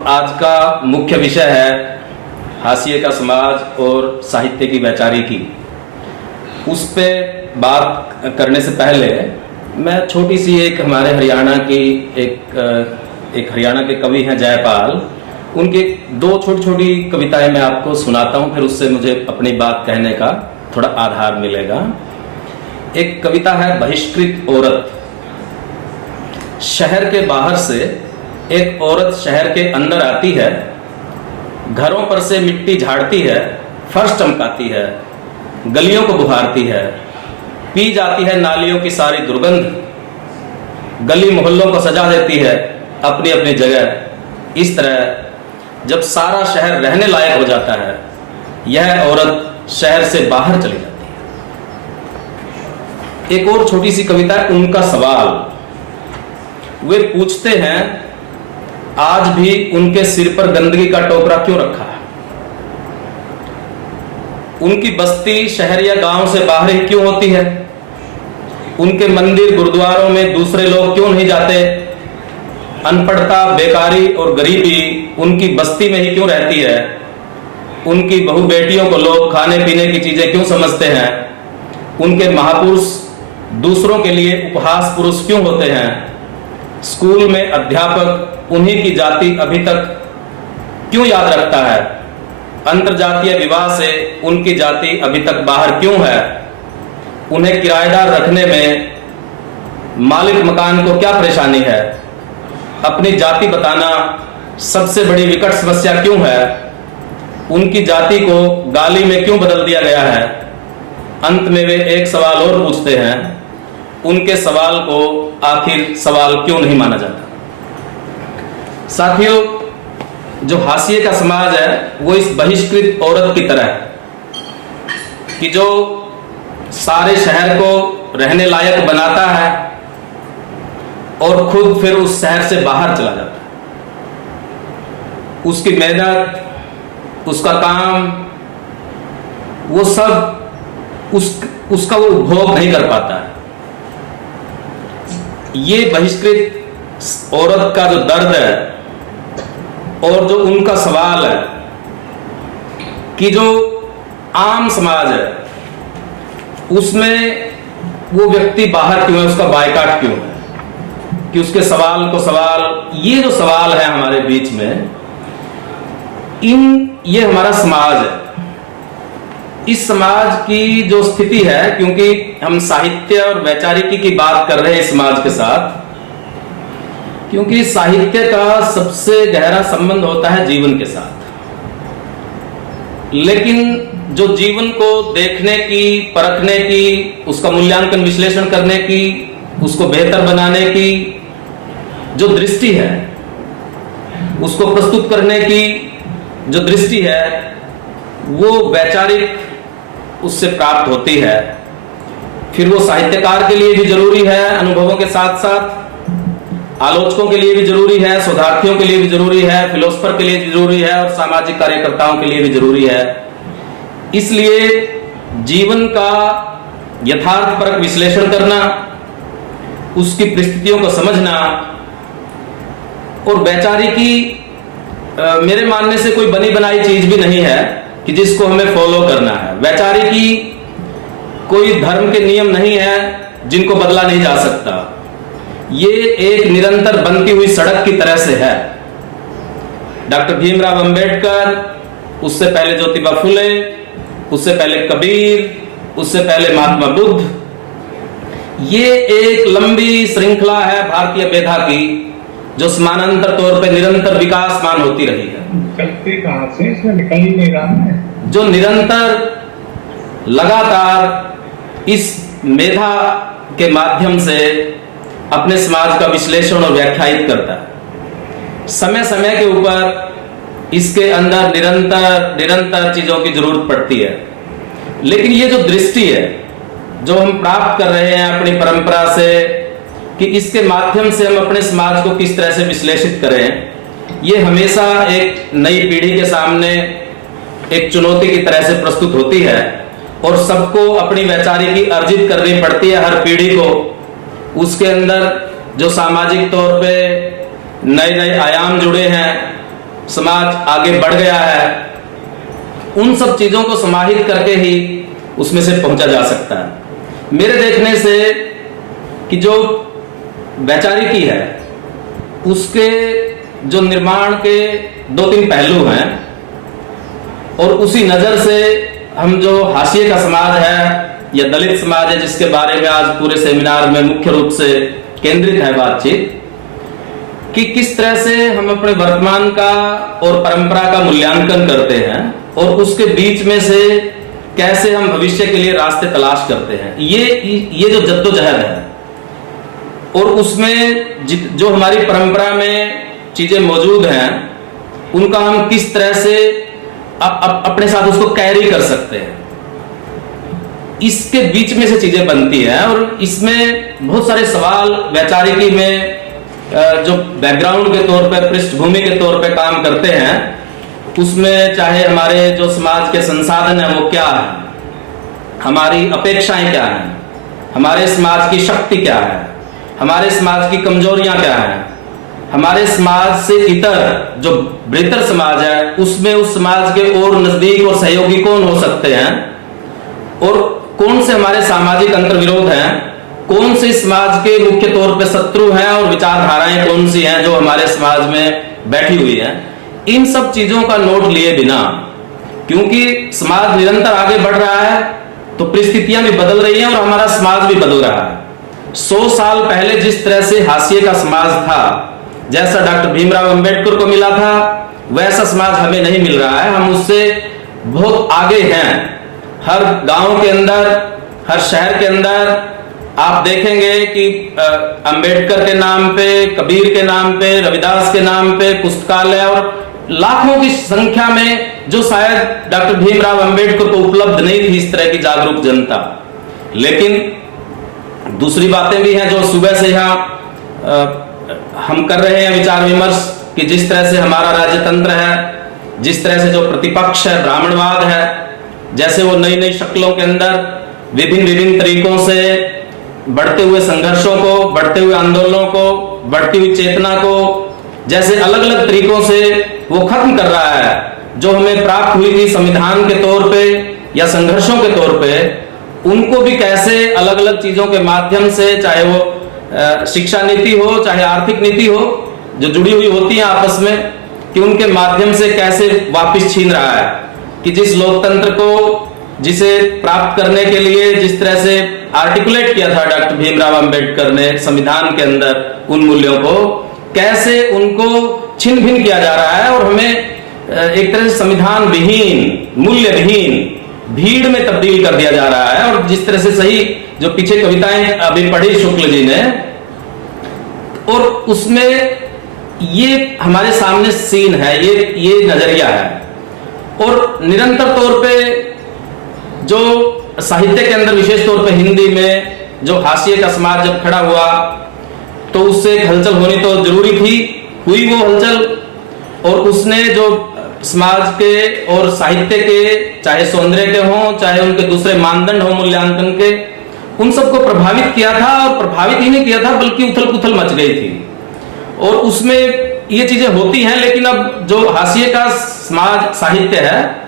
आज का मुख्य विषय है हाशिए का समाज और साहित्य की वैचारिकी। उस पे बात करने से पहले मैं छोटी सी एक हमारे हरियाणा की एक हरियाणा के कवि हैं जयपाल, उनकी दो छोटी छोटी कविताएं मैं आपको सुनाता हूं, फिर उससे मुझे अपनी बात कहने का थोड़ा आधार मिलेगा। एक कविता है बहिष्कृत औरत। शहर के बाहर से एक औरत शहर के अंदर आती है, घरों पर से मिट्टी झाड़ती है, फर्श चमकाती है, गलियों को बुहारती है, पी जाती है नालियों की सारी दुर्गंध, गली मोहल्लों को सजा देती है अपनी अपनी जगह। इस तरह जब सारा शहर रहने लायक हो जाता है, यह औरत शहर से बाहर चली जाती है। एक और छोटी सी कविता है उनका सवाल। वे पूछते हैं आज भी उनके सिर पर गंदगी का टोकरा क्यों रखा है, उनकी बस्ती शहर या गांव से बाहर ही क्यों होती है, उनके मंदिर गुरुद्वारों में दूसरे लोग क्यों नहीं जाते, अनपढ़ता बेकारी और गरीबी उनकी बस्ती में ही क्यों रहती है, उनकी बहू बेटियों को लोग खाने पीने की चीजें क्यों समझते हैं, उनके महापुरुष दूसरों के लिए उपहास पुरुष क्यों होते हैं, स्कूल में अध्यापक उन्हीं की जाति अभी तक क्यों याद रखता है, अंतरजातीय विवाह से उनकी जाति अभी तक बाहर क्यों है, उन्हें किराएदार रखने में मालिक मकान को क्या परेशानी है, अपनी जाति बताना सबसे बड़ी विकट समस्या क्यों है, उनकी जाति को गाली में क्यों बदल दिया गया है। अंत में वे एक सवाल और पूछते हैं, उनके सवाल को आखिर सवाल क्यों नहीं माना जाता। साथियों, जो हाशिए का समाज है वो इस बहिष्कृत औरत की तरह है कि जो सारे शहर को रहने लायक बनाता है और खुद फिर उस शहर से बाहर चला जाता है। उसकी मेहनत, उसका काम, वो सब उसका वो उपभोग नहीं कर पाता है। ये बहिष्कृत औरत का जो दर्द है और जो उनका सवाल है कि जो आम समाज है उसमें वो व्यक्ति बाहर क्यों है, उसका बायकाट क्यों है, कि उसके सवाल को सवाल, ये जो सवाल है हमारे बीच में, ये हमारा समाज है। इस समाज की जो स्थिति है, क्योंकि हम साहित्य और वैचारिकी की बात कर रहे हैं समाज के साथ, क्योंकि साहित्य का सबसे गहरा संबंध होता है जीवन के साथ। लेकिन जो जीवन को देखने की, परखने की, उसका मूल्यांकन विश्लेषण करने की, उसको बेहतर बनाने की जो दृष्टि है, उसको प्रस्तुत करने की जो दृष्टि है, वो वैचारिक उससे प्राप्त होती है। फिर वो साहित्यकार के लिए भी जरूरी है, अनुभवों के साथ साथ आलोचकों के लिए भी जरूरी है, शोधार्थियों के लिए भी जरूरी है, फिलोसफर के लिए भी जरूरी है और सामाजिक कार्यकर्ताओं के लिए भी जरूरी है। इसलिए जीवन का यथार्थपरक विश्लेषण करना, उसकी परिस्थितियों को समझना और वैचारिकी मेरे मानने से कोई बनी बनाई चीज भी नहीं है कि जिसको हमें फॉलो करना है। वैचारिकी कोई धर्म के नियम नहीं है जिनको बदला नहीं जा सकता। ये एक निरंतर बनती हुई सड़क की तरह से है। डॉक्टर भीमराव अंबेडकर, उससे पहले ज्योतिबा फुले, उससे पहले कबीर, उससे पहले महात्मा बुद्ध, ये एक लंबी श्रृंखला है भारतीय मेधा की जो समानांतर तौर पे निरंतर विकासमान होती रही है। चलते कहां से, इसमें निकल ही नहीं रहा है। जो निरंतर लगातार इस मेधा के माध्यम से अपने समाज का विश्लेषण और व्याख्यायित करता है। समय समय के ऊपर इसके अंदर निरंतर चीजों की जरूरत पड़ती है। लेकिन ये जो दृष्टि है जो हम प्राप्त कर रहे हैं अपनी परंपरा से, कि इसके माध्यम से हम अपने समाज को किस तरह से विश्लेषित करें, ये हमेशा एक नई पीढ़ी के सामने एक चुनौती की तरह से प्रस्तुत होती है और सबको अपनी वैचारिकी अर्जित करनी पड़ती है। हर पीढ़ी को उसके अंदर जो सामाजिक तौर पे नए नए आयाम जुड़े हैं, समाज आगे बढ़ गया है, उन सब चीजों को समाहित करके ही उसमें से पहुंचा जा सकता है। मेरे देखने से कि जो वैचारिकी है उसके जो निर्माण के 2-3 पहलू हैं, और उसी नजर से हम जो हाशिए का समाज है या दलित समाज है, जिसके बारे में आज पूरे सेमिनार में मुख्य रूप से केंद्रित है बातचीत, कि किस तरह से हम अपने वर्तमान का और परंपरा का मूल्यांकन करते हैं और उसके बीच में से कैसे हम भविष्य के लिए रास्ते तलाश करते हैं। ये जो जद्दोजहद है, और उसमें जो हमारी परंपरा में चीजें मौजूद हैं उनका हम किस तरह से अपने साथ उसको कैरी कर सकते हैं, इसके बीच में से चीजें बनती हैं। और इसमें बहुत सारे सवाल वैचारिकी में जो बैकग्राउंड के तौर पे, पृष्ठभूमि के तौर पे काम करते हैं, उसमें चाहे हमारे जो समाज के संसाधन है वो क्या है, हमारी अपेक्षाएं क्या हैं, हमारे समाज की शक्ति क्या है, हमारे समाज की कमजोरियां क्या हैं, हमारे समाज से इतर जो बेहतर समाज है उसमें उस समाज के और नजदीक और सहयोगी कौन हो सकते हैं, और कौन से हमारे सामाजिक अंतर्विरोध हैं, कौन से समाज के मुख्य तौर पे शत्रु हैं, और विचारधाराएं कौन सी हैं जो हमारे समाज में बैठी हुई हैं। इन सब चीजों का नोट लिए बिना, क्योंकि समाज निरंतर आगे बढ़ रहा है तो परिस्थितियां भी बदल रही हैं और हमारा समाज भी बदल रहा है। 100 साल पहले जिस तरह से हाशिए का समाज था, जैसा डॉक्टर भीमराव अंबेडकर को मिला था, वैसा समाज हमें नहीं मिल रहा है। हम उससे बहुत आगे हैं। हर गांव के अंदर, हर शहर के अंदर आप देखेंगे कि अंबेडकर के नाम पे, कबीर के नाम पे, रविदास के नाम पे पुस्तकालय, और लाखों की संख्या में जो शायद डॉक्टर भीमराव अंबेडकर को उपलब्ध नहीं थी इस तरह की जागरूक जनता। लेकिन दूसरी बातें भी हैं जो सुबह से यहाँ हम कर रहे हैं विचार विमर्श, कि जिस तरह से हमारा राज्यतंत्र है, जिस तरह से जो प्रतिपक्ष है, ब्राह्मणवाद है, जैसे वो नई नई शक्लों के अंदर विभिन्न तरीकों से बढ़ते हुए संघर्षों को, बढ़ते हुए आंदोलनों को, बढ़ती हुई चेतना को जैसे अलग अलग तरीकों से वो खत्म कर रहा है, जो हमें प्राप्त हुई थी संविधान के तौर पे या संघर्षों के तौर पे, उनको भी कैसे अलग अलग चीजों के माध्यम से, चाहे वो शिक्षा नीति हो, चाहे आर्थिक नीति हो, जो जुड़ी हुई होती है आपस में, कि उनके माध्यम से कैसे वापस छीन रहा है, कि जिस लोकतंत्र को, जिसे प्राप्त करने के लिए जिस तरह से आर्टिकुलेट किया था डॉक्टर भीमराव अंबेडकर ने संविधान के अंदर, उन मूल्यों को कैसे उनको छिन भिन किया जा रहा है, और हमें एक तरह से संविधान विहीन, मूल्य विहीन भीड़ में तब्दील कर दिया जा रहा है। और जिस तरह से सही जो पीछे कविताएं अभी पढ़ी शुक्ल जी ने, और उसमें ये हमारे सामने सीन है, ये नजरिया है। और निरंतर तौर पे जो साहित्य के अंदर, विशेष तौर पे हिंदी में, जो हाशिए का समाज जब खड़ा हुआ तो उससे एक हलचल होनी तो जरूरी थी, हुई वो हलचल। और उसने जो समाज के और साहित्य के, चाहे सौंदर्य के हों, चाहे उनके दूसरे मानदंड हो मूल्यांकन के, उन सबको प्रभावित किया था। और प्रभावित ही नहीं किया था बल्कि उथल पुथल मच गई थी। और उसमें ये चीजें होती हैं, लेकिन अब जो हाशिए का समाज साहित्य है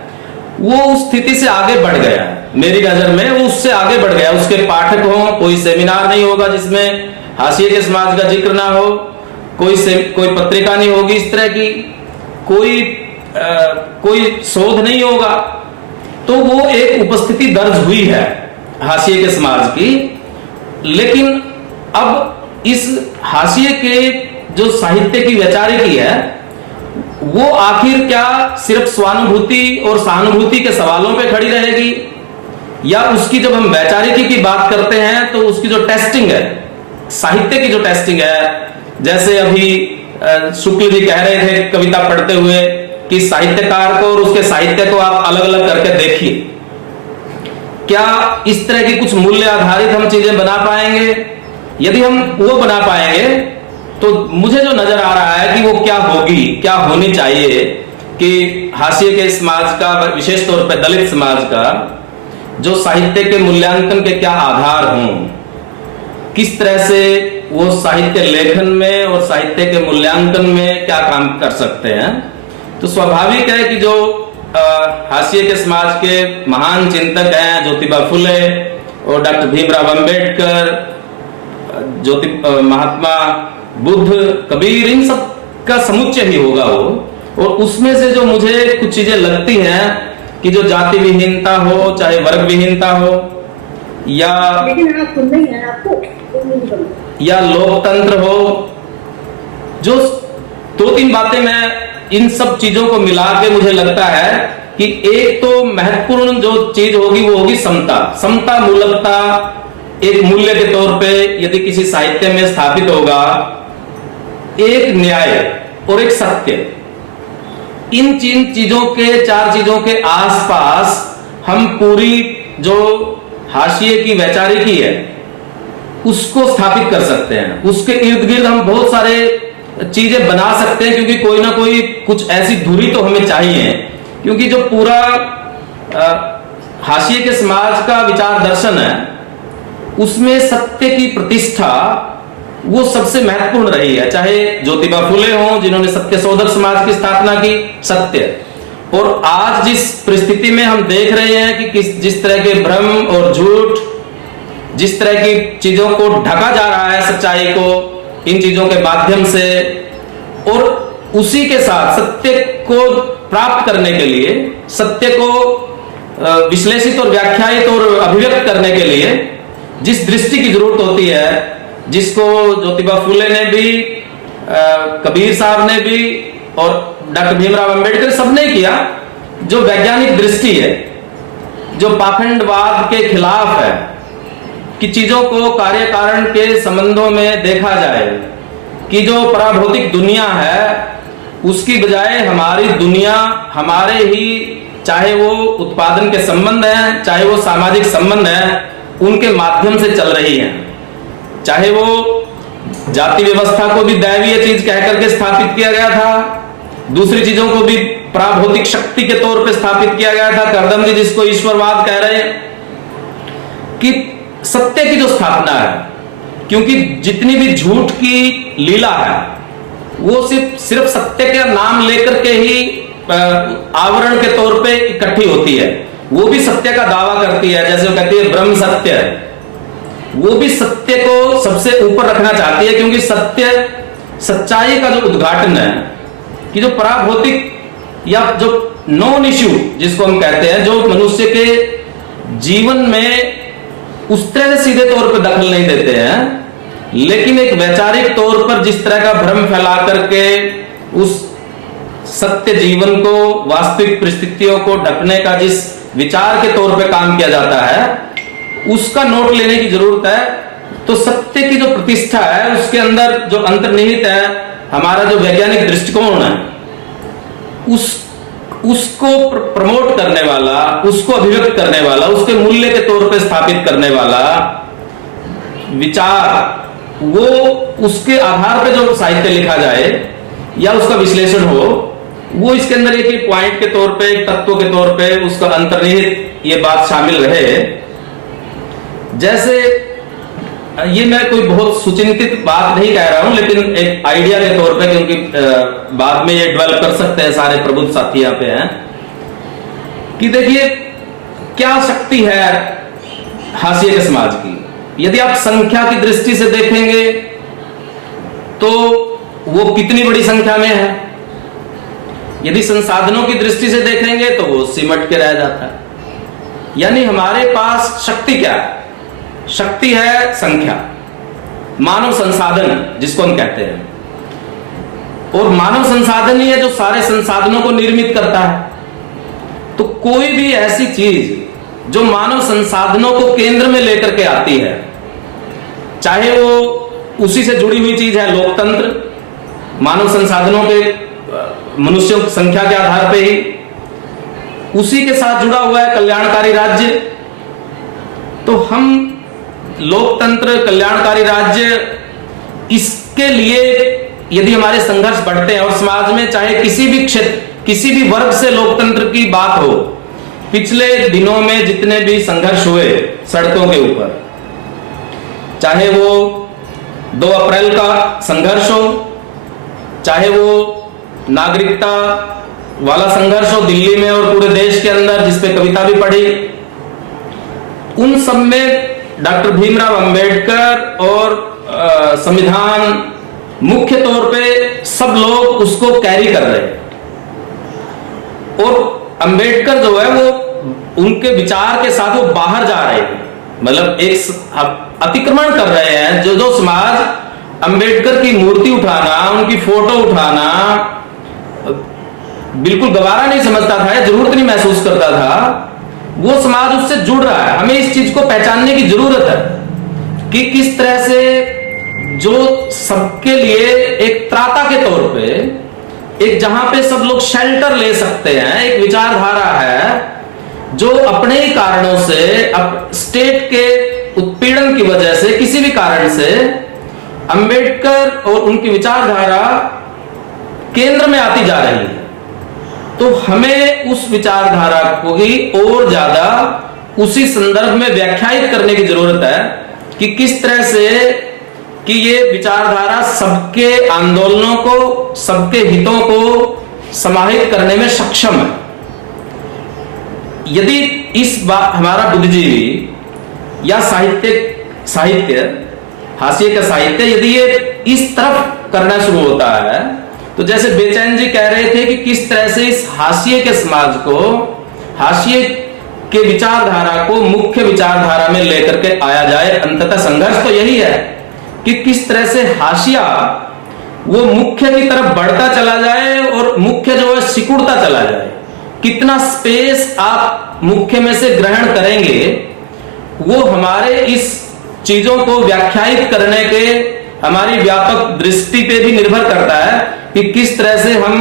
वो उस स्थिति से आगे बढ़ गया है। मेरी नजर में वो उससे आगे बढ़ गया। उसके पाठक हों, कोई सेमिनार नहीं होगा जिसमें हाशिए के समाज का जिक्र ना हो, कोई पत्रिका नहीं होगी इस तरह की, कोई शोध नहीं होगा। तो वो एक उपस्थिति दर्ज हुई है हाशिए के समाज की। लेकिन अब इस हाशिए के जो साहित्य की वैचारिकी है, वो आखिर क्या सिर्फ स्वानुभूति और सहानुभूति के सवालों पे खड़ी रहेगी, या उसकी जब हम वैचारिकी की बात करते हैं तो उसकी जो टेस्टिंग है, साहित्य की जो टेस्टिंग है, जैसे अभी शुक्ल जी कह रहे थे कविता पढ़ते हुए कि साहित्यकार को और उसके साहित्य को आप अलग अलग करके देखिए, क्या इस तरह की कुछ मूल्य आधारित हम चीजें बना पाएंगे? यदि हम वो बना पाएंगे तो मुझे जो नजर आ रहा है कि वो क्या होगी, क्या होनी चाहिए कि हाशिए के समाज का, विशेष तौर पर दलित समाज का, जो साहित्य के मूल्यांकन के क्या आधार हों, किस तरह से वो साहित्य लेखन में और साहित्य के मूल्यांकन में क्या काम कर सकते हैं। तो स्वाभाविक है कि जो हाशिए के समाज के महान चिंतक हैं ज्योतिबा फुले और डॉक्टर भीमराव अंबेडकर, महात्मा बुद्ध, कबीर, इन सब का समुच्चय ही होगा वो। और उसमें से जो मुझे कुछ चीजें लगती हैं कि जो जाति विहीनता हो, चाहे वर्ग विहीनता हो, या लेकिन आप सुन रही हैं, आपको या लोकतंत्र हो, जो 2-3 बातें मैं इन सब चीजों को मिला के मुझे लगता है कि एक तो महत्वपूर्ण जो चीज होगी वो होगी समता। समता मूलकता एक मूल्य के तौर पे यदि किसी साहित्य में स्थापित होगा, एक न्याय और एक सत्य, इन 3 चीजों के 4 चीजों के आसपास हम पूरी जो हाशिए की वैचारिकी है उसको स्थापित कर सकते हैं। उसके इर्द गिर्द हम बहुत सारे चीजें बना सकते हैं, क्योंकि कोई ना कोई कुछ ऐसी धुरी तो हमें चाहिए, क्योंकि जो पूरा हाशिए के समाज का विचार दर्शन है उसमें सत्य की प्रतिष्ठा वो सबसे महत्वपूर्ण रही है। चाहे ज्योतिबा फुले हो जिन्होंने सत्यशोधक समाज की स्थापना की, सत्य, और आज जिस परिस्थिति में हम देख रहे हैं कि जिस तरह के भ्रम और झूठ, जिस तरह की चीजों को ढका जा रहा है सच्चाई को इन चीजों के माध्यम से, और उसी के साथ सत्य को प्राप्त करने के लिए, सत्य को विश्लेषित और व्याख्यायित और अभिव्यक्त करने के लिए जिस दृष्टि की जरूरत होती है, जिसको ज्योतिबा फुले ने भी, कबीर साहब ने भी और डॉक्टर भीमराव अंबेडकर सबने किया, जो वैज्ञानिक दृष्टि है, जो पाखंडवाद के खिलाफ है कि चीजों को कार्य कारण के संबंधों में देखा जाए, कि जो पराभौतिक दुनिया है उसकी बजाय हमारी दुनिया हमारे ही, चाहे वो उत्पादन के संबंध है, चाहे वो सामाजिक संबंध है, उनके माध्यम से चल रही है। चाहे वो जाति व्यवस्था को भी दैवीय चीज कह करके स्थापित किया गया था, दूसरी चीजों को भी पराभौतिक शक्ति के तौर पे स्थापित किया गया था, करदम जी जिसको ईश्वरवाद कह रहे हैं, कि सत्य की जो स्थापना है, क्योंकि जितनी भी झूठ की लीला है वो सिर्फ सत्य का नाम लेकर के ही आवरण के तौर पे इकट्ठी होती है। वो भी सत्य का दावा करती है, जैसे वो कहती है ब्रह्म सत्य है, वो भी सत्य को सबसे ऊपर रखना चाहती है, क्योंकि सत्य सच्चाई का जो उद्घाटन है, कि जो पराभौतिक या जो नॉन इश्यू जिसको हम कहते हैं, जो मनुष्य के जीवन में उस तरह से सीधे तौर पर दखल नहीं देते हैं, लेकिन एक वैचारिक तौर पर जिस तरह का भ्रम फैला करके उस सत्य जीवन को, वास्तविक परिस्थितियों को ढकने का जिस विचार के तौर पे काम किया जाता है, उसका नोट लेने की जरूरत है। तो सत्य की जो प्रतिष्ठा है उसके अंदर जो अंतर्निहित है हमारा जो वैज्ञानिक दृष्टिकोण है, उसको प्रमोट करने वाला, उसको अभिव्यक्त करने वाला, उसके मूल्य के तौर पे स्थापित करने वाला विचार, वो उसके आधार पे जो साहित्य लिखा जाए या उसका विश्लेषण हो, वो इसके अंदर एक पॉइंट के तौर पे, एक तत्व के तौर पे उसका अंतर्निहित ये बात शामिल रहे। जैसे ये मैं कोई बहुत सुचिंतित बात नहीं कह रहा हूं, लेकिन एक आइडिया के तौर पे, क्योंकि बाद में ये डेवलप कर सकते हैं, सारे प्रबुद्ध साथी यहाँ पे हैं, कि देखिए क्या शक्ति है हाशिए के समाज की। यदि आप संख्या की दृष्टि से देखेंगे तो वो कितनी बड़ी संख्या में है, यदि संसाधनों की दृष्टि से देखेंगे तो वो सिमट के रह जाता है। यानी हमारे पास शक्ति क्या है? शक्ति है संख्या, मानव संसाधन जिसको हम कहते हैं, और मानव संसाधन ही है जो सारे संसाधनों को निर्मित करता है। तो कोई भी ऐसी चीज जो मानव संसाधनों को केंद्र में लेकर के आती है, चाहे वो उसी से जुड़ी हुई चीज है लोकतंत्र, मानव संसाधनों के मनुष्यों की संख्या के आधार पे ही, उसी के साथ जुड़ा हुआ है कल्याणकारी राज्य। तो हम लोकतंत्र, कल्याणकारी राज्य, इसके लिए यदि हमारे संघर्ष बढ़ते हैं और समाज में चाहे किसी भी क्षेत्र, किसी भी वर्ग से लोकतंत्र की बात हो, पिछले दिनों में जितने भी संघर्ष हुए सड़कों के ऊपर, चाहे वो 2 अप्रैल का संघर्ष हो, चाहे वो नागरिकता वाला संघर्ष हो दिल्ली में और पूरे देश के अंदर, जिसपे कविता भी पढ़ी, उन सब में डॉक्टर भीमराव अंबेडकर और संविधान मुख्य तौर पे सब लोग उसको कैरी कर रहे हैं। और अंबेडकर जो है वो उनके विचार के साथ वो बाहर जा रहे हैं, मतलब एक अतिक्रमण कर रहे हैं। जो समाज अंबेडकर की मूर्ति उठाना, उनकी फोटो उठाना बिल्कुल गवारा नहीं समझता था, जरूरत नहीं महसूस करता था, वो समाज उससे जुड़ रहा है। हमें इस चीज को पहचानने की जरूरत है कि किस तरह से जो सबके लिए एक त्राता के तौर पे, एक जहां पे सब लोग शेल्टर ले सकते हैं, एक विचारधारा है जो अपने ही कारणों से, अब स्टेट के उत्पीड़न की वजह से, किसी भी कारण से अंबेडकर और उनकी विचारधारा केंद्र में आती जा रही है। तो हमें उस विचारधारा को ही और ज्यादा उसी संदर्भ में व्याख्यायित करने की जरूरत है कि किस तरह से कि ये विचारधारा सबके आंदोलनों को, सबके हितों को समाहित करने में सक्षम है। यदि इस बात हमारा बुद्धिजीवी या साहित्य हाशिए का साहित्य यदि ये इस तरफ करना शुरू होता है, तो जैसे बेचैन जी कह रहे थे कि किस तरह से इस हाशिए के समाज को, हाशिए के विचारधारा को मुख्य विचारधारा में लेकर के आया जाए। अंततः संघर्ष तो यही है कि किस तरह से हाशिया वो मुख्य की तरफ बढ़ता चला जाए और मुख्य जो है सिकुड़ता चला जाए। कितना स्पेस आप मुख्य में से ग्रहण करेंगे, वो हमारे इस चीजों को व्याख्यायित करने के, हमारी व्यापक दृष्टि पे भी निर्भर करता है कि किस तरह से हम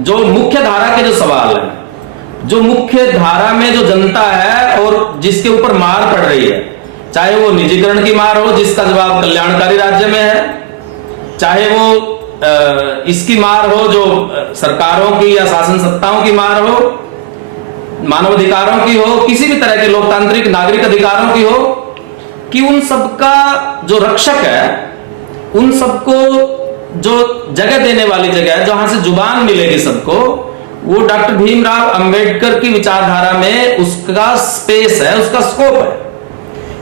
जो मुख्य धारा के जो सवाल है, जो मुख्य धारा में जो जनता है और जिसके ऊपर मार पड़ रही है, चाहे वो निजीकरण की मार हो जिसका जवाब कल्याणकारी राज्य में है, चाहे वो इसकी मार हो जो सरकारों की या शासन सत्ताओं की मार हो, मानव अधिकारों की हो, किसी भी तरह के लोकतांत्रिक नागरिक अधिकारों की हो, कि उन सबका जो रक्षक है, उन सबको जो जगह देने वाली जगह है, जहां से जुबान मिलेगी सबको, वो डॉक्टर भीमराव अंबेडकर की विचारधारा में उसका स्पेस है, उसका स्कोप है।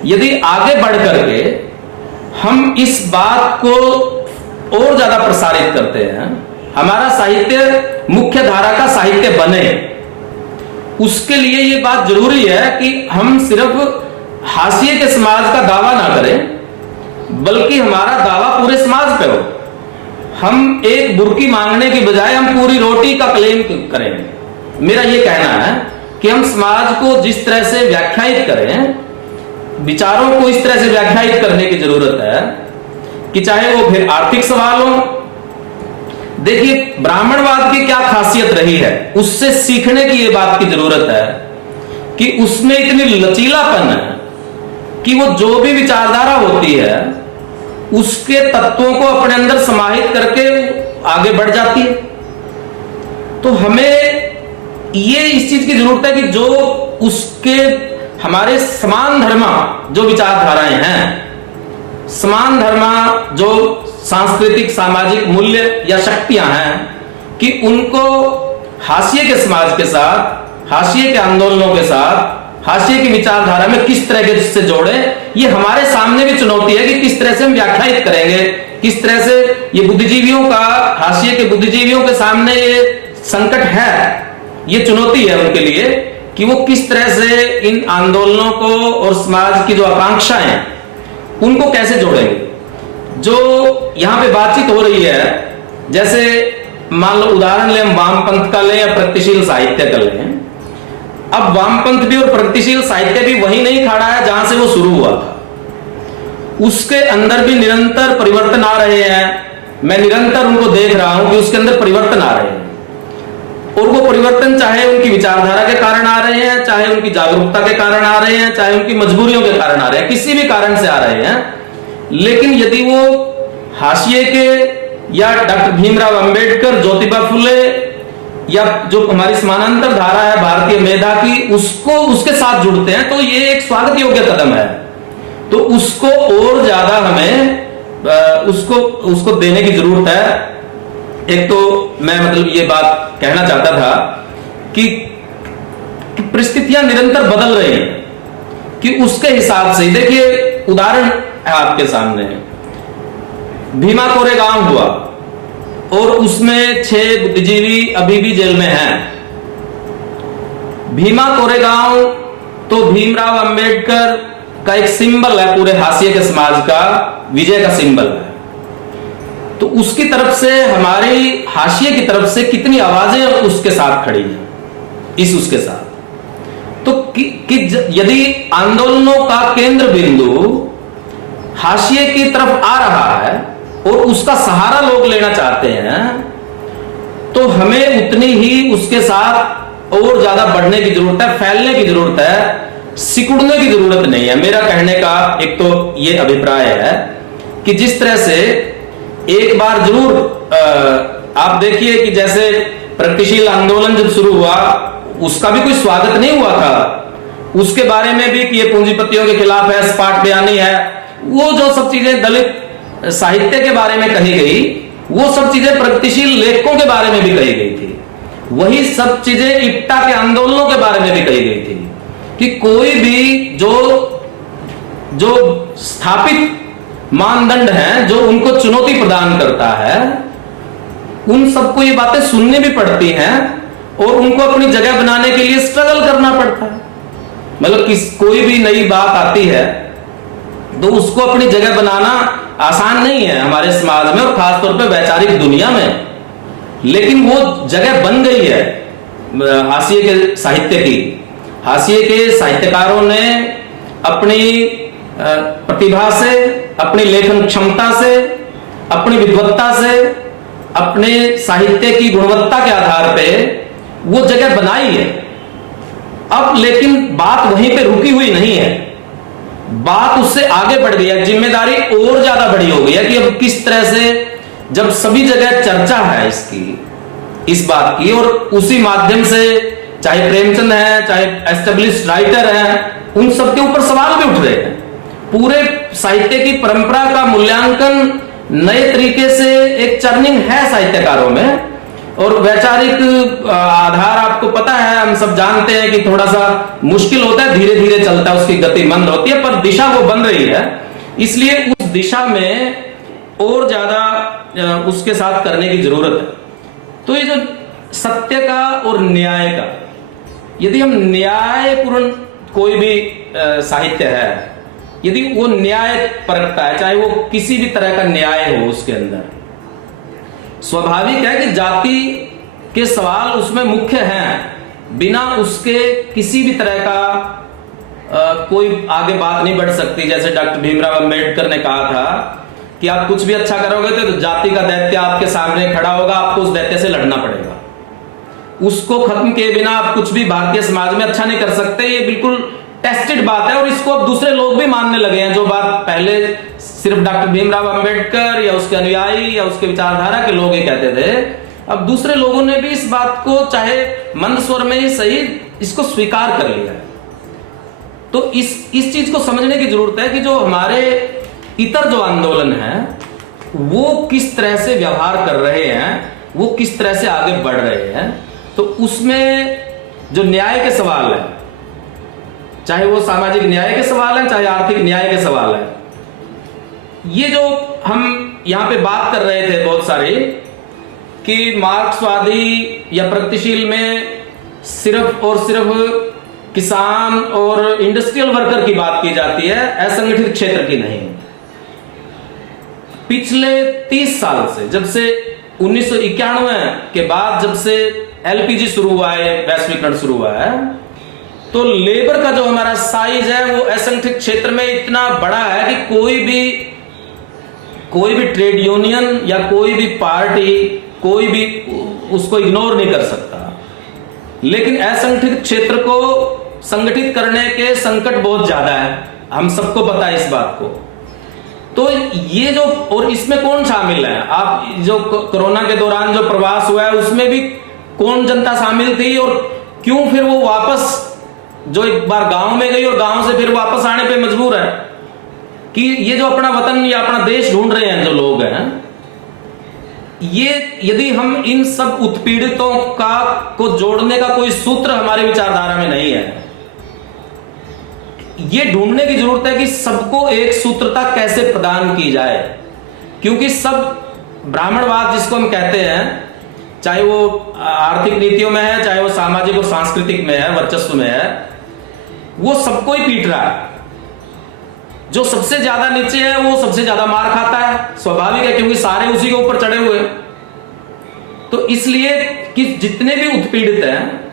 यदि आगे बढ़ करके हम इस बात को और ज्यादा प्रसारित करते हैं, हमारा साहित्य मुख्य धारा का साहित्य बने, उसके लिए ये बात जरूरी है कि हम सिर्फ हाशिए के समाज का दावा ना करें, बल्कि हमारा दावा पूरे समाज पे हो। हम एक बुर्की मांगने की बजाय हम पूरी रोटी का क्लेम करें। मेरा ये कहना है कि हम समाज को जिस तरह से व्याख्यायित करें, विचारों को इस तरह से व्याख्यायित करने की जरूरत है कि चाहे वो फिर आर्थिक सवाल हो। देखिए, ब्राह्मणवाद की क्या खासियत रही है, उससे सीखने की ये बात की जरूरत है कि उसमें इतनी लचीलापन है कि वो जो भी विचारधारा होती है उसके तत्वों को अपने अंदर समाहित करके आगे बढ़ जाती है। तो हमें ये इस चीज की जरूरत है कि जो उसके हमारे समान धर्मा जो विचारधाराएं हैं, समान धर्मा जो सांस्कृतिक सामाजिक मूल्य या शक्तियां हैं, कि उनको हाशिए के समाज के साथ, हाशिए के आंदोलनों के साथ, हाशिए की विचारधारा में किस तरह के से जोड़े। ये हमारे सामने भी चुनौती है कि किस तरह से हम व्याख्यायित करेंगे, किस तरह से ये बुद्धिजीवियों का, हाशिए के बुद्धिजीवियों के सामने ये संकट है, ये चुनौती है उनके लिए कि वो किस तरह से इन आंदोलनों को और समाज की जो आकांक्षाएं उनको कैसे जोड़ेंगे। जो यहां पे बातचीत हो रही है, जैसे मान लो उदाहरण लें, हम वामपंथ का लें या प्रगतिशील साहित्य का लें। अब वामपंथ भी और प्रगतिशील साहित्य भी वही नहीं खड़ा है जहां से वो शुरू हुआ था। उसके अंदर भी निरंतर परिवर्तन आ रहे हैं। मैं निरंतर उनको देख रहा हूं कि उसके अंदर परिवर्तन आ रहे हैं, और वो परिवर्तन चाहे उनकी विचारधारा के कारण आ रहे हैं, चाहे उनकी जागरूकता के कारण आ रहे हैं, चाहे उनकी मजबूरियों के कारण आ रहे हैं, किसी भी कारण से आ रहे हैं। लेकिन यदि वो हाशिए के या डॉक्टर भीमराव अंबेडकर, ज्योतिबा फुले या जो हमारी समानांतर धारा है भारतीय मेधा की, उसको उसके साथ जुड़ते हैं, तो ये एक स्वागत योग्य कदम है। तो उसको और ज्यादा हमें उसको देने की जरूरत है एक तो मैं मतलब ये बात कहना चाहता था कि परिस्थितियां निरंतर बदल रही हैं, कि उसके हिसाब से देखिए, उदाहरण है आपके सामने, भीमा कोरेगांव हुआ और उसमें 6 बुद्धिजीवी अभी भी जेल में हैं। भीमा कोरेगांव तो भीमराव अंबेडकर का एक सिंबल है, पूरे हाशिए के समाज का विजय का सिंबल है। तो उसकी तरफ से, हमारी हाशिए की तरफ से कितनी आवाजें उसके साथ खड़ी हैं, इस उसके साथ। तो यदि आंदोलनों का केंद्र बिंदु हाशिए की तरफ आ रहा है और उसका सहारा लोग लेना चाहते हैं, तो हमें उतनी ही उसके साथ और ज्यादा बढ़ने की जरूरत है, फैलने की जरूरत है, सिकुड़ने की जरूरत नहीं है। मेरा कहने का एक तो ये अभिप्राय है कि जिस तरह से एक बार जरूर आप देखिए कि जैसे प्रगतिशील आंदोलन जब शुरू हुआ, उसका भी कोई स्वागत नहीं हुआ था। उसके बारे में भी कि ये पूंजीपतियों के खिलाफ है, सपाट बयानी है, वो जो सब चीजें दलित साहित्य के बारे में कही गई, वो सब चीजें प्रगतिशील लेखकों के बारे में भी कही गई थी। वही सब चीजें इप्टा के आंदोलनों के बारे में भी कही गई थी कि कोई भी जो स्थापित मानदंड हैं, जो उनको चुनौती प्रदान करता है, उन सबको ये बातें सुननी भी पड़ती हैं और उनको अपनी जगह बनाने के लिए स्ट्रगल करना पड़ता है। मतलब कोई भी नई बात आती है तो उसको अपनी जगह बनाना आसान नहीं है हमारे समाज में, और खासतौर पे वैचारिक दुनिया में। लेकिन वो जगह बन गई है हाशिए के साहित्य की। हाशिए के साहित्यकारों ने अपनी प्रतिभा से, अपनी लेखन क्षमता से, अपनी विद्वत्ता से, अपने साहित्य की गुणवत्ता के आधार पे वो जगह बनाई है। अब लेकिन बात वहीं पे रुकी हुई नहीं है, बात उससे आगे बढ़ गई है, जिम्मेदारी और ज्यादा बड़ी हो गई है कि अब किस तरह से, जब सभी जगह चर्चा है इस बात की, और उसी माध्यम से चाहे प्रेमचंद है, चाहे एस्टेब्लिश्ड राइटर है, उन सबके ऊपर सवाल भी उठ रहे हैं। पूरे साहित्य की परंपरा का मूल्यांकन नए तरीके से एक चर्निंग है साहित्यकारों में, और वैचारिक आधार आपको पता है, हम सब जानते हैं कि थोड़ा सा मुश्किल होता है, धीरे धीरे चलता है, उसकी गति मंद होती है, पर दिशा वो बन रही है। इसलिए उस दिशा में और ज्यादा उसके साथ करने की जरूरत है। तो ये जो सत्य का और न्याय का, यदि हम न्यायपूर्ण कोई भी साहित्य है, यदि वो न्याय परखता है, चाहे वो किसी भी तरह का न्याय हो, उसके अंदर स्वाभाविक है कि जाति के सवाल उसमें मुख्य हैं, बिना उसके किसी भी तरह का कोई आगे बात नहीं बढ़ सकती। जैसे डॉक्टर भीमराव अंबेडकर ने कहा था कि आप कुछ भी अच्छा करोगे तो जाति का दैत्य आपके सामने खड़ा होगा, आपको उस दैत्य से लड़ना पड़ेगा। उसको खत्म किए बिना आप कुछ भी भारतीय समाज में अच्छा नहीं कर सकते। ये बिल्कुल टेस्टेड बात है, और इसको अब दूसरे लोग भी मानने लगे हैं। जो बात पहले सिर्फ डॉक्टर भीमराव अंबेडकर या उसके अनुयायी या उसके विचारधारा के लोग ही कहते थे, अब दूसरे लोगों ने भी इस बात को, चाहे मंद स्वर में ही सही, इसको स्वीकार कर लिया है। तो इस चीज को समझने की जरूरत है कि जो हमारे इतर जो आंदोलन है, वो किस तरह से व्यवहार कर रहे हैं, वो किस तरह से आगे बढ़ रहे हैं। तो उसमें जो न्याय के सवाल है, चाहे वो सामाजिक न्याय के सवाल है, चाहे आर्थिक न्याय के सवाल है, ये जो हम यहां पे बात कर रहे थे बहुत सारे, कि मार्क्सवादी या प्रगतिशील में सिर्फ और सिर्फ किसान और इंडस्ट्रियल वर्कर की बात की जाती है, असंगठित क्षेत्र की नहीं। पिछले 30 साल से, जब से 1991 के बाद, जब से एलपीजी शुरू हुआ है, वैश्वीकरण शुरू हुआ है, तो लेबर का जो हमारा साइज है वो असंगठित क्षेत्र में इतना बड़ा है कि कोई भी ट्रेड यूनियन या कोई भी पार्टी, कोई भी उसको इग्नोर नहीं कर सकता। लेकिन असंगठित क्षेत्र को संगठित करने के संकट बहुत ज्यादा है, हम सबको पता है इस बात को। तो ये जो, और इसमें कौन शामिल है, आप जो कोरोना के दौरान जो प्रवास हुआ है उसमें भी कौन जनता शामिल थी, और क्यों फिर वो वापस, जो एक बार गांव में गई और गांव से फिर वापस आने पे मजबूर है, कि ये जो अपना वतन या अपना देश ढूंढ रहे हैं जो लोग हैं, ये यदि हम इन सब उत्पीड़ितों को जोड़ने का कोई सूत्र हमारी विचारधारा में नहीं है, ये ढूंढने की जरूरत है कि सबको एक सूत्रता कैसे प्रदान की जाए, क्योंकि सब ब्राह्मणवाद जिसको हम कहते हैं, चाहे वो आर्थिक नीतियों में है, चाहे वो सामाजिक और सांस्कृतिक में है, वर्चस्व में है, वो सबको ही पीट रहा है। जो सबसे ज्यादा नीचे है वो सबसे ज्यादा मार खाता है, स्वाभाविक है, क्योंकि सारे उसी के ऊपर चढ़े हुए। तो इसलिए कि जितने भी उत्पीड़ित हैं,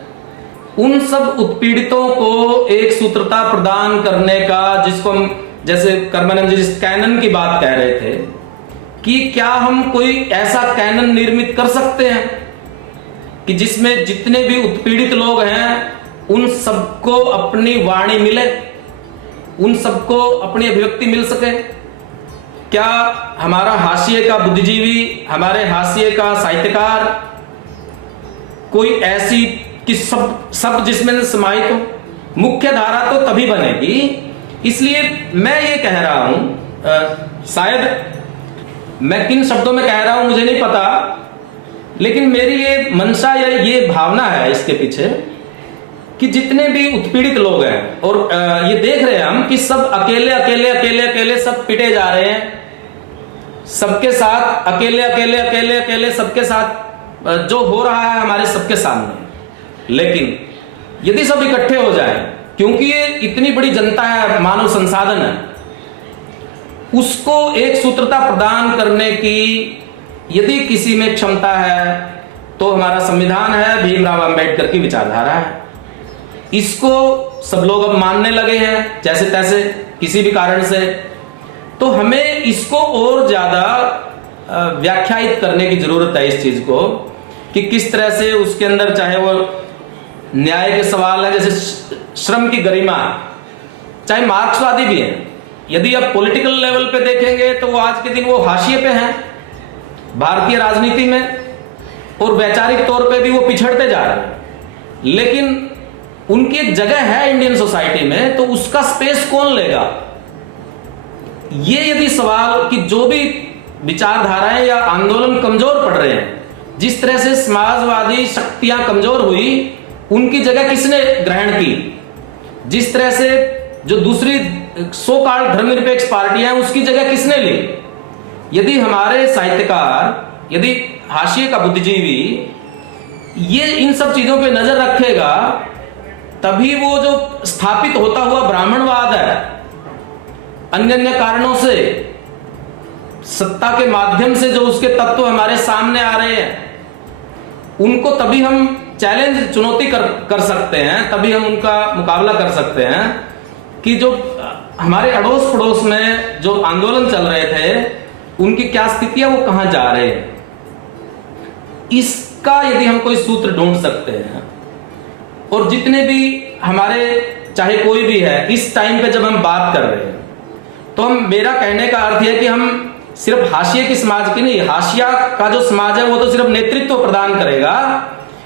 उन सब उत्पीड़ितों को एक सूत्रता प्रदान करने का, जिसको हम जैसे कर्मानंद जी जिस कैनन की बात कह रहे थे, कि क्या हम कोई ऐसा कैनन निर्मित कर सकते हैं कि जिसमें जितने भी उत्पीड़ित लोग हैं उन सबको अपनी वाणी मिले, उन सबको अपनी अभिव्यक्ति मिल सके। क्या हमारा हाशिए का बुद्धिजीवी, हमारे हाशिए का साहित्यकार कोई ऐसी कि सब जिसमें समाहित हो? मुख्य धारा तो तभी बनेगी। इसलिए मैं ये कह रहा हूं, शायद मैं किन शब्दों में कह रहा हूं मुझे नहीं पता, लेकिन मेरी ये मंशा या ये भावना है इसके पीछे कि जितने भी उत्पीड़ित लोग हैं, और ये देख रहे हैं हम कि सब अकेले अकेले अकेले अकेले सब पिटे जा रहे हैं, सबके साथ अकेले अकेले अकेले अकेले सबके साथ जो हो रहा है हमारे सबके सामने। लेकिन यदि सब इकट्ठे हो जाए, क्योंकि ये इतनी बड़ी जनता है, मानव संसाधन है, उसको एक सूत्रता प्रदान करने की यदि किसी में क्षमता है तो हमारा संविधान है, भीमराव अंबेडकर की विचारधारा है। इसको सब लोग अब मानने लगे हैं जैसे तैसे किसी भी कारण से। तो हमें इसको और ज्यादा व्याख्यायित करने की जरूरत है इस चीज को, कि किस तरह से उसके अंदर, चाहे वो न्याय के सवाल है, जैसे श्रम की गरिमा, चाहे मार्क्सवादी भी है, यदि आप पॉलिटिकल लेवल पे देखेंगे तो वो आज के दिन वो हाशिए पे हैं भारतीय राजनीति में, और वैचारिक तौर पे भी वो पिछड़ते जा रहे हैं। लेकिन उनकी एक जगह है इंडियन सोसाइटी में, तो उसका स्पेस कौन लेगा? ये यदि सवाल कि जो भी विचारधाराएं या आंदोलन कमजोर पड़ रहे हैं, जिस तरह से समाजवादी शक्तियां कमजोर हुई, उनकी जगह किसने ग्रहण की? जिस तरह से जो दूसरी सो कॉल्ड धर्मनिरपेक्ष पार्टियां हैं, उसकी जगह किसने ली? यदि हमारे साहित्यकार, यदि हाशिए का बुद्धिजीवी ये इन सब चीजों पे नजर रखेगा, तभी वो जो स्थापित होता हुआ ब्राह्मणवाद है, अन्य अन्य कारणों से, सत्ता के माध्यम से जो उसके तत्व हमारे सामने आ रहे हैं, उनको तभी हम चैलेंज, चुनौती कर सकते हैं, तभी हम उनका मुकाबला कर सकते हैं कि जो हमारे अड़ोस पड़ोस में जो आंदोलन चल रहे थे, उनकी क्या स्थितियां, वो कहां जा रहे हैं। इसका यदि हम कोई सूत्र ढूंढ सकते हैं, और जितने भी हमारे, चाहे कोई भी है, इस टाइम पे जब हम बात कर रहे हैं, तो हम, मेरा कहने का अर्थ है कि हम सिर्फ हाशिए की समाज की नहीं, हाशिया का जो समाज है वो तो सिर्फ नेतृत्व प्रदान करेगा,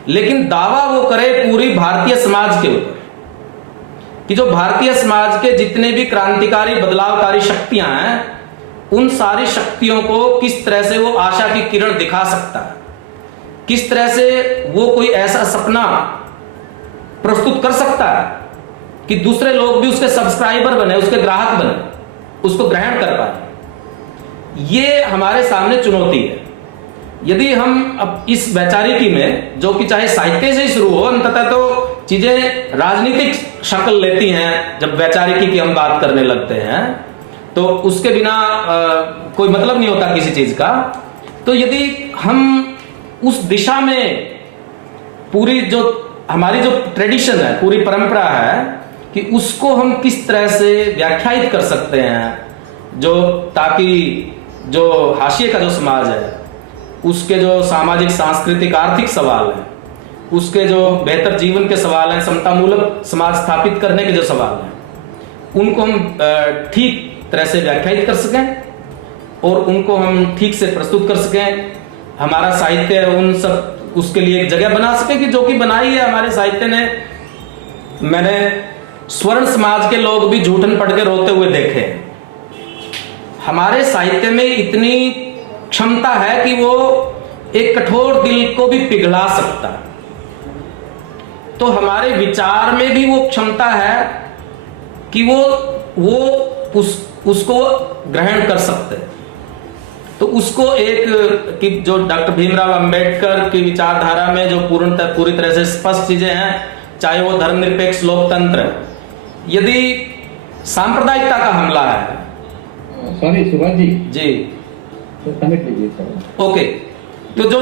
लेकिन दावा वो करे पूरी भारतीय समाज के ऊपर कि जो भारतीय समाज के जितने भी क्रांतिकारी बदलावकारी शक्तियां हैं, उन सारी शक्तियों को किस तरह से वो आशा की किरण दिखा सकता है, किस तरह से वो कोई ऐसा सपना प्रस्तुत कर सकता है कि दूसरे लोग भी उसके सब्सक्राइबर बने, उसके ग्राहक बने, उसको ग्रहण कर पाए। ये हमारे सामने चुनौती है। यदि हम अब इस वैचारिकी में, जो कि चाहे साहित्य से ही शुरू हो, अंततः तो चीजें राजनीतिक शक्ल लेती हैं जब वैचारिकी की हम बात करने लगते हैं, तो उसके बिना कोई मतलब नहीं होता किसी चीज का। तो यदि हम उस दिशा में पूरी जो हमारी जो ट्रेडिशन है, पूरी परंपरा है, कि उसको हम किस तरह से व्याख्यायित कर सकते हैं, जो ताकि जो हाशिए का जो समाज है, उसके जो सामाजिक सांस्कृतिक आर्थिक सवाल है, उसके जो बेहतर जीवन के सवाल हैं, समतामूलक समाज स्थापित करने के जो सवाल हैं, उनको हम ठीक तरह से व्याख्यायित कर सकें और उनको हम ठीक से प्रस्तुत कर सकें। हमारा साहित्य उन सब, उसके लिए एक जगह बना सके, कि जो कि बनाई है हमारे साहित्य ने। मैंने स्वर्ण समाज के लोग भी झूठन पढ़ के रोते हुए देखे। हमारे साहित्य में इतनी क्षमता है कि वो एक कठोर दिल को भी पिघला सकता है। तो हमारे विचार में भी वो क्षमता है कि वो उसको ग्रहण कर सकते हैं। तो उसको एक कि जो डॉक्टर भीमराव अंबेडकर की विचारधारा में जो पूरी तरह से स्पष्ट चीजें हैं, चाहे वो धर्मनिरपेक्ष लोकतंत्र, यदि सांप्रदायिकता का हमला है, सॉरी सुभाष जी जी तो कनेक्ट लीजिए सर। ओके, तो जो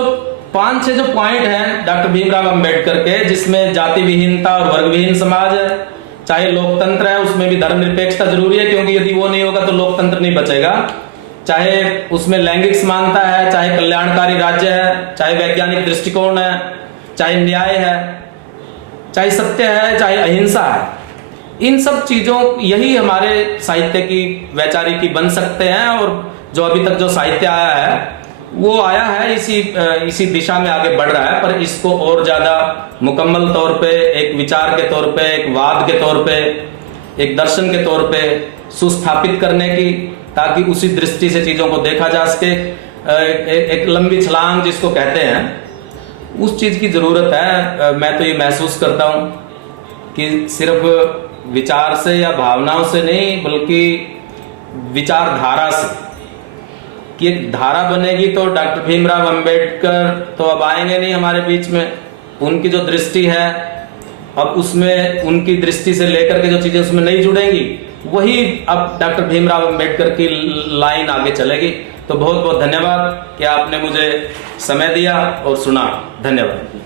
5-6 जो पॉइंट हैं डॉक्टर भीमराव अंबेडकर के, जिसमें जाति विहीनता और वर्ग विहीन समाज है, चाहे लोकतंत्र है उसमें भी धर्मनिरपेक्षता जरूरी है, क्योंकि यदि वो नहीं होगा तो लोकतंत्र नहीं बचेगा, चाहे उसमें लैंगिक समानता है, चाहे कल्याणकारी राज्य है, चाहे वैज्ञानिक दृष्टिकोण है, चाहे न्याय है, चाहे सत्य है, चाहे अहिंसा है, इन सब चीजों यही हमारे साहित्य की वैचारिकी बन सकते हैं। और जो अभी तक जो साहित्य आया है वो आया है इसी दिशा में आगे बढ़ रहा है, पर इसको और ज्यादा मुकम्मल तौर पे, एक विचार के तौर पे, एक वाद के तौर पे, एक दर्शन के तौर पे सुस्थापित करने की, ताकि उसी दृष्टि से चीजों को देखा जा सके। एक लंबी छलांग जिसको कहते हैं, उस चीज की जरूरत है। मैं तो ये महसूस करता हूं कि सिर्फ विचार से या भावनाओं से नहीं, बल्कि विचारधारा से, कि एक धारा बनेगी तो डॉक्टर भीमराव अंबेडकर तो अब आएंगे नहीं हमारे बीच में, उनकी जो दृष्टि है अब उसमें उनकी दृष्टि से लेकर के जो चीजें उसमें नहीं जुड़ेंगी, वही अब डॉक्टर भीमराव अंबेडकर की लाइन आगे चलेगी। तो बहुत बहुत धन्यवाद कि आपने मुझे समय दिया और सुना। धन्यवाद।